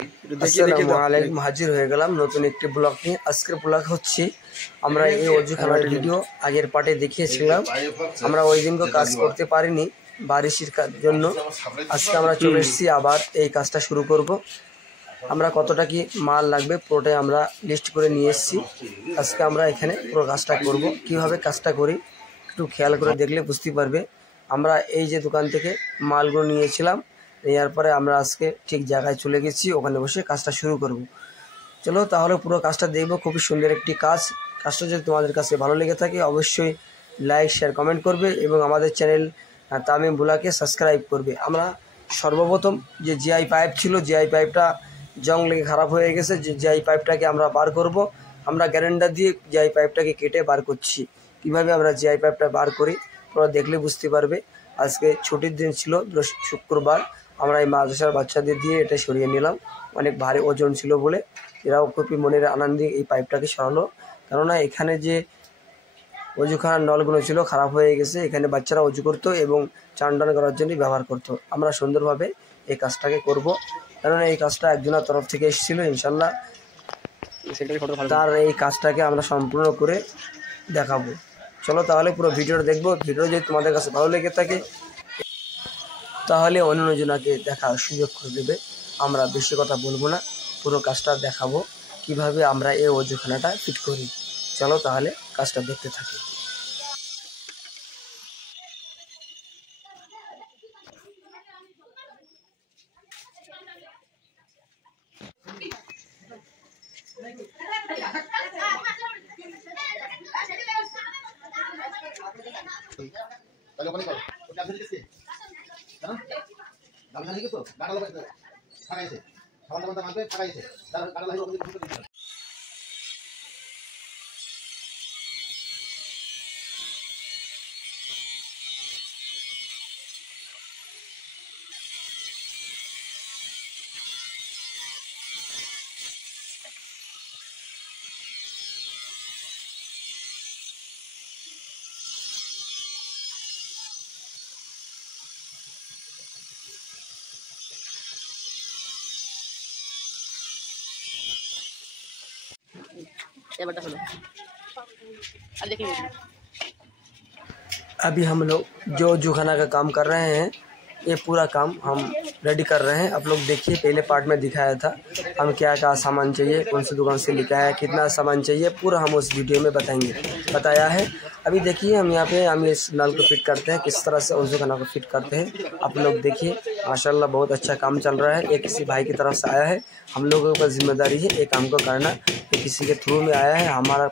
আসসালামু আলাইকুম, হাজির হয়ে গেলাম নতুন একটি ব্লগ নিয়ে। আজকের ব্লগ হচ্ছে আমরা এই অজুখানার ভিডিও আগের পার্টে দেখিয়েছিলাম। আমরা ওই দিনকে কাজ করতে পারিনি বারিশের জন্য। আজকে আমরা চলে এসেছি, আবার এই কাজটা শুরু করব। আমরা কতটা কি মাল লাগবে পুরোটাই আমরা লিস্ট করে নিয়ে এসেছি। আজকে আমরা এখানে পুরো কাজটা করব। কিভাবে কাজটা করি একটু খেয়াল করে দেখলে বুঝতে পারবে। আমরা এই যে দোকান থেকে মালগুলো নিয়েছিলাম, নেওয়ার পরে আমরা আজকে ঠিক জায়গায় চলে গেছি, ওখানে বসে কাজটা শুরু করব। চলো তাহলে পুরো কাজটা দেখবো। খুবই সুন্দর একটি কাজ। কাজটা যদি তোমাদের কাছে ভালো লেগে থাকে অবশ্যই লাইক, শেয়ার, কমেন্ট করবে এবং আমাদের চ্যানেল তামিম ভুলাকে সাবস্ক্রাইব করবে। আমরা সর্বপ্রথম যে জিআই পাইপ ছিল, জিআই পাইপটা জং লেগে খারাপ হয়ে গেছে। যে জিআই পাইপটাকে আমরা বার করব। আমরা গ্যারেন্ডার দিয়ে জিআই পাইপটাকে কেটে বার করছি। কিভাবে আমরা জিআই পাইপটা বার করি তোমরা দেখলে বুঝতে পারবে। আজকে ছুটির দিন ছিল, শুক্রবার। আমরা এই মাদ্রাসার বাচ্চাদের দিয়ে এটা সরিয়ে নিলাম। অনেক ভারী ওজন ছিল বলে এরাও খুবই মনের আনন্দে এই পাইপটাকে সরালো। কেননা এখানে যে অজুখানার নলগুলো ছিল খারাপ হয়ে গেছে, এখানে বাচ্চারা অজু করতো এবং চান টান করার জন্য ব্যবহার করতো। আমরা সুন্দরভাবে এই কাজটাকে করব, কেননা এই কাজটা একজনের তরফ থেকে এসেছিল। ইনশাল্লাহ তার এই কাজটাকে আমরা সম্পূর্ণ করে দেখাবো। চলো তাহলে পুরো ভিডিওটা দেখবো। ভিডিও যদি তোমাদের কাছে ভালো লেগে থাকে তাহলে অন্যজনকে দেখার সুযোগ করে দেবে। আমরা বেশি কথা বলবো না, পুরো কাজটা দেখাবো কিভাবে আমরা এই অজুখানাটা ফিট করি। চলো তাহলে কাজটা দেখতে থাকি। अभी हम लोग जो जुखाना का काम कर रहे हैं, ये पूरा काम हम रेडी कर रहे हैं। आप लोग देखिए, पहले पार्ट में दिखाया था हम क्या क्या सामान चाहिए, कौन सी दुकान से लेकर आया, कितना सामान चाहिए, पूरा हम उस वीडियो में बताया है। अभी देखिए हम यहाँ पे हम इस नल को फिट करते हैं, किस तरह से उस जुखाना को फिट करते हैं। आप लोग देखिए, माशाल्लाह बहुत अच्छा काम चल रहा है। ये किसी भाई की तरफ से आया है, हम लोगों का जिम्मेदारी है ये काम को करना। ये किसी के थ्रू में आया है, हमारे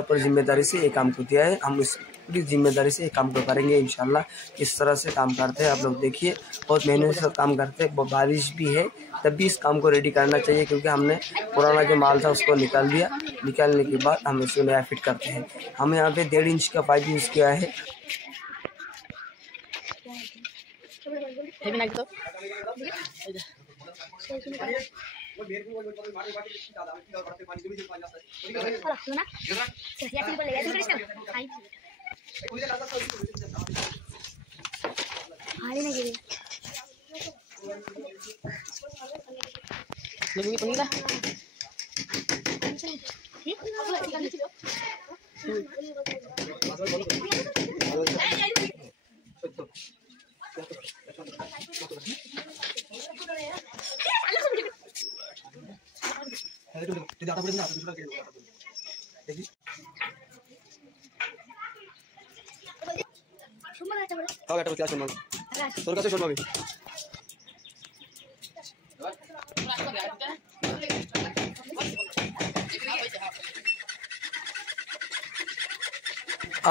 ऊपर जिम्मेदारी से ये काम को दिया है। हम इस पूरी जिम्मेदारी से ये काम को करेंगे इंशाल्लाह। इस तरह से काम करते हैं। आप लोग देखिए, बहुत मेहनत से काम करते हैं। बारिश भी है तब भी इस काम को रेडी करना चाहिए, क्योंकि हमने पुराना जो माल था उसको निकाल दिया। निकालने के बाद हम इसको नया फिट करते हैं। हम यहाँ पे 1.5 इंच का पाइप यूज़ किया है। তোর কাছে শুনবো আমি।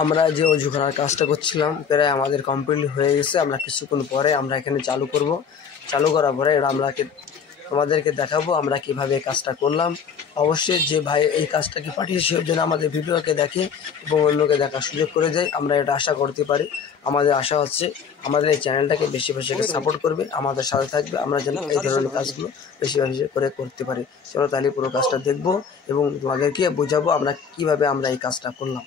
আমরা যে অজুখানার কাজটা করছিলাম প্রায় আমাদের কমপ্লিট হয়ে গেছে। আমরা কিছুক্ষণ পরে আমরা এখানে চালু করব। চালু করার পরে আমরা তোমাদেরকে দেখাবো আমরা কিভাবে কাজটা করলাম। অবশ্যই যে ভাই এই কাজটাকে পাঠিয়েছে ওই জন্য আমাদের ভিডিওকে দেখে এবং অন্যকে দেখার সুযোগ করে দেয়, আমরা এটা আশা করতে পারি। আমাদের আশা হচ্ছে আমাদের এই চ্যানেলটাকে বেশি বেশি করে সাপোর্ট করবে, আমাদের সাথে থাকবে, আমরা যেন এই ধরনের কাজগুলো বেশি বেশি করে করতে পারি। চলো তাহলে পুরো কাজটা দেখবো এবং তোমাদেরকে বোঝাবো আমরা কিভাবে আমরা এই কাজটা করলাম।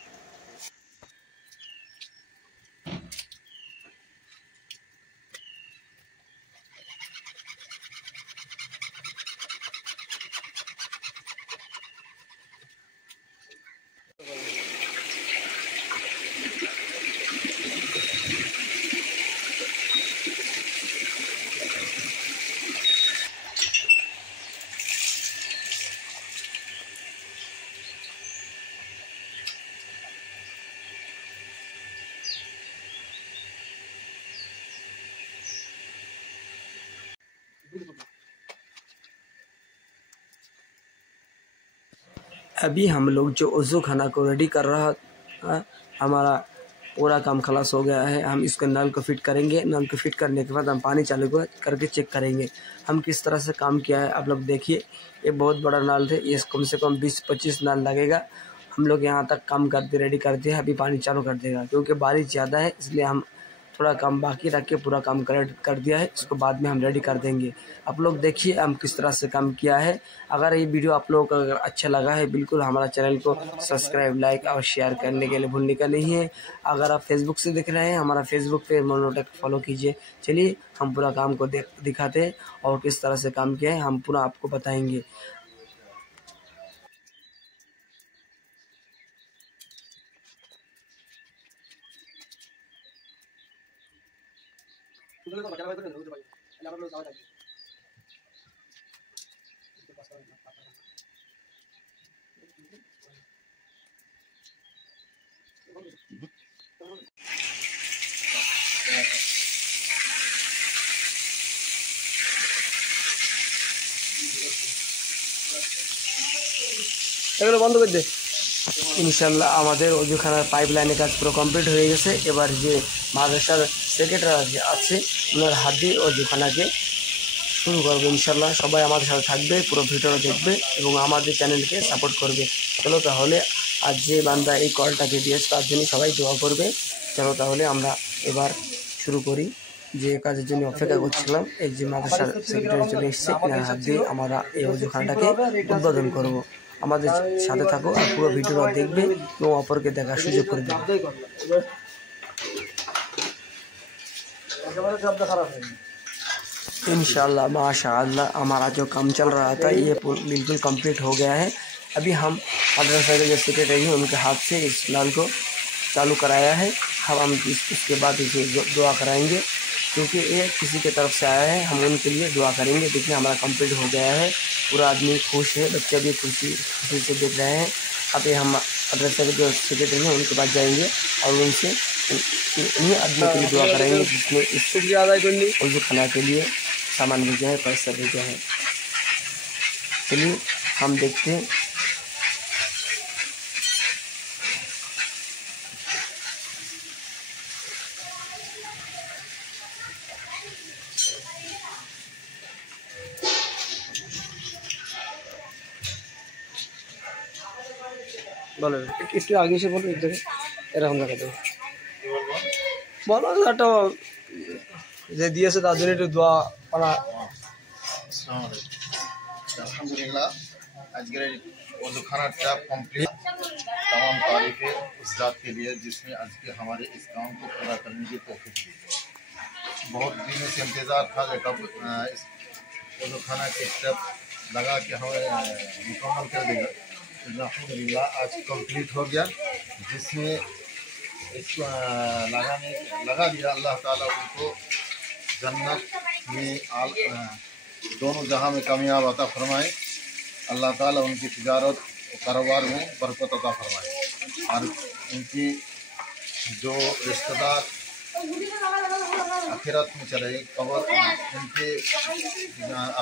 अभी हम लोग जो वज़ू खाना को रेडी कर रहा है, हमारा पूरा काम खलास हो गया है। हम इसको नल को फिट करेंगे। नल को फिट करने के बाद हम पानी चालू करके चेक करेंगे हम किस तरह से काम किया है। आप लोग देखिए, ये बहुत बड़ा नल है, ये कम से कम 20-25 नल लगेगा। हम लोग यहाँ तक काम करते रेडी करते हैं। अभी पानी चालू कर देगा क्योंकि बारिश ज़्यादा है, इसलिए हम थोड़ा काम बाकी रख के पूरा काम कर दिया है। इसको बाद में हम रेडी कर देंगे। आप लोग देखिए हम किस तरह से काम किया है। अगर ये वीडियो आप लोगों को अगर अच्छा लगा है, बिल्कुल हमारा चैनल को सब्सक्राइब, लाइक और शेयर करने के लिए भूलने का नहीं है। अगर आप फेसबुक से देख रहे हैं, हमारा फेसबुक पे मोनोटेक फॉलो कीजिए। चलिए हम पूरा काम को दिखाते हैं और किस तरह से काम किया है हम पूरा आपको बताएंगे। এগুলো বন্ধ করে দে। ইনশাল্লাহ আমাদের ওজুখানার পাইপ লাইনের কাজ পুরো কমপ্লিট হয়ে গেছে। এবার যে মাদ্রাসার সেক্রেটারি আছে ওনার হাত দিয়ে ওজুখানাকে শুরু করবো। ইনশাল্লাহ সবাই আমাদের সাথে থাকবে, পুরো ভিডিওটা দেখবে এবং আমাদের চ্যানেলকে সাপোর্ট করবে। চলো তাহলে আজ যে বান্দা এই কলটাকে দিয়েছে তার জন্য সবাই দোয়া করবে। চলো তাহলে আমরা এবার শুরু করি। যে কাজের জন্য অপেক্ষা করছিলাম, এই যে মাদ্রাসার সেক্রেটারি চলে এসেছে, এনার হাত দিয়ে আমরা এই ওজুখানাটাকে উদ্বোধন করব। আমাদের সাথে থাকো আর পুরো ভিডিওটা দেখবে এবং অপরকে দেখার সুযোগ করে দেবে। इंशाल्लाह माशाअल्लाह हमारा जो काम चल रहा था ये बिल्कुल कंप्लीट हो गया है। अभी हम मदरसा के जो सेक्रेटरी हैं उनके हाथ से इस नल को चालू कराया है। हम इसके बाद इसे दुआ कराएंगे क्योंकि ये किसी के तरफ से आया है, हम उनके लिए दुआ करेंगे। देखिए हमारा कंप्लीट हो गया है, पूरा आदमी खुश है, बच्चे भी खुशी से देख रहे हैं। अभी हम मदरसा के जो सेक्रेटरी हैं उनके पास जाएंगे और उनसे इन्हीं आदमी के लिए दुआ करेंगे जिसने इस वज़ू खाना के लिए सामान भेजा है, पैसा भेजा है। चलिए हम देखते हैं। বলো একটু আগে এসে বলো, এরকম দেখা দেবো। বলো একটা যে দিয়েছে তার জন্য একটু দোয়া করা। अल्हम्दुलिल्लाह आजकल वज़ू खाना कंप्लीट। तमाम तारीफ़ें उस ज़ात के लिए जिसने आज के हमारे इस काम को पूरा करने की तौफीक दी। बहुत दिनों से इंतज़ार था कि कब इस वज़ू खाना के स्टेप लगा के हमें मुकम्मल कर देगा। अल्हम्दुलिल्लाह आज कंप्लीट हो गया। जिसने इसको लगा दिया, अल्लाह ताला उनको जन्नत में दोनों जहां में कामयाब अता फरमाए। अल्लाह ताला उनकी तिजारत कारोबार में बरकत अता फरमाए और उनकी जो रिश्तेदार आखिरत में चले कबर उनके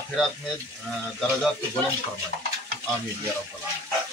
आखिरत में दर्जात को बुलंद फरमाए। आमीन या रब्बल आलमीन।